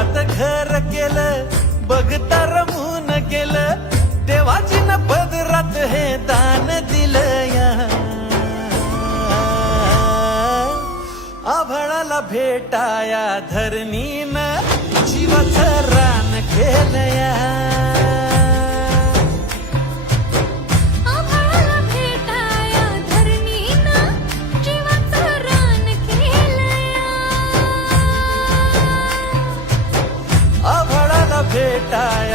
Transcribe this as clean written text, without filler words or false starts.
डोंगरात घर केलं बघता रमून गेलं देवाजीनं पदरात हे दान दिलं या आभाळाला भेटाया धरणीनं जीवाचं रान केलं या आभाळाला भेटाया धरणीनं जीवाचं रान केलंया. आभाळाला भेटाया